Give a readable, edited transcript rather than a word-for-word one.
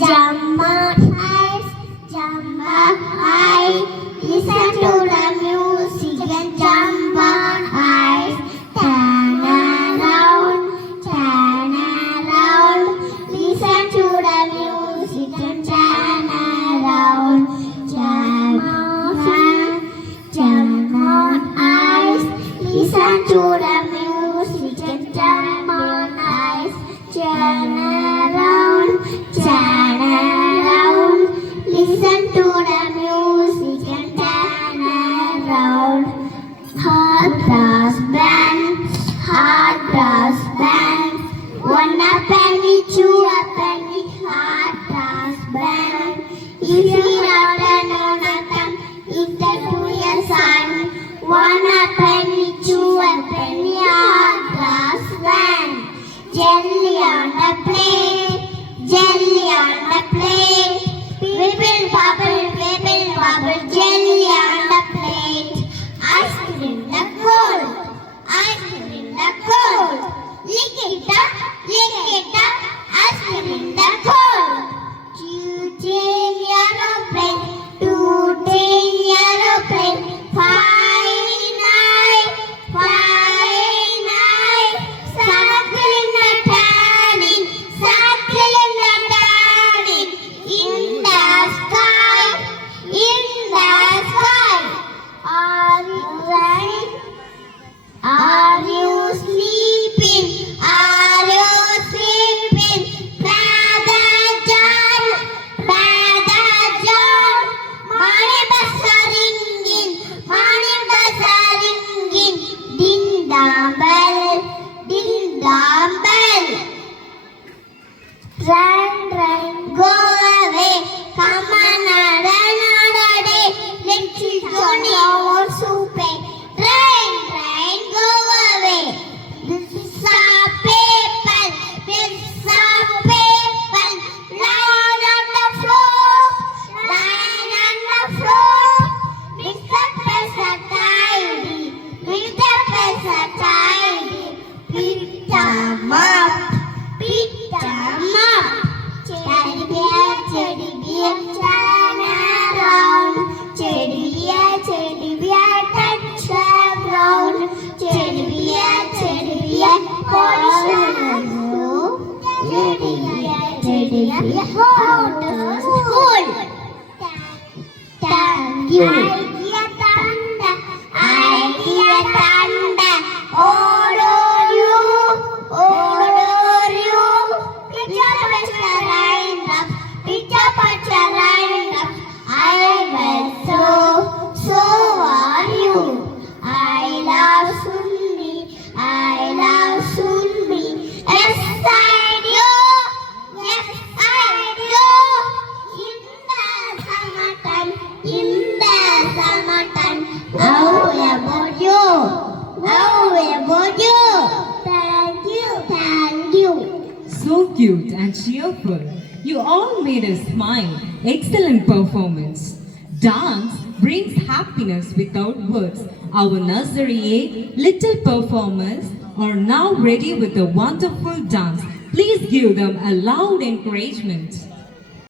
Jump on high, jump up high. Listen to the music and jump on high. Turn around, turn around. Listen to the music and turn around. Jump on ice. Listen to the music and jump on ice. Turn around, turn around. Listen to the music and turn around. Hard brass band, hard brass band. One a penny, two a penny, hard brass band. If you not know nothing, if the to your son. One a penny, two a penny, hard brass band. Jelly on the plate, jelly on the plate. Wibble bubble, jelly on the plate. Ice cream the cold, ice cream the cold. Lick it up, ice cream the cold. Two-tail aeroplane, two-tail aeroplane. Fine night, fine night. Circle in the turning, circle in the turning. In the sky, in the sky. Are you ready? Are you sleeping? Are you sleeping? Brother John, money bells are ringing, money bells are ringing. Ding dong bell, ding dong bell. Run, go away. Come another day. Let children our soup. Rain, go away. This is our paper. This is our paper. Line on the floor. Line on the floor. Mix the pesa tidy. Mix the pesa tidy. Pick them up. Pick them up. Teddy bear, turn around. Teddy bear, touch the ground. Teddy bear, hold on. Teddy bear, hold on. School. Thank you. Idea thunder, all over you. Pitch up at your line up, pitch up at your line up. I was so are you. I love Sunni, I love Sunni. Yes, I do, yes, I do. In the summertime. How about you? How about you? Thank you. So cute and cheerful. You all made us smile. Excellent performance. Dance brings happiness without words. Our nursery A little performers are now ready with a wonderful dance. Please give them a loud encouragement.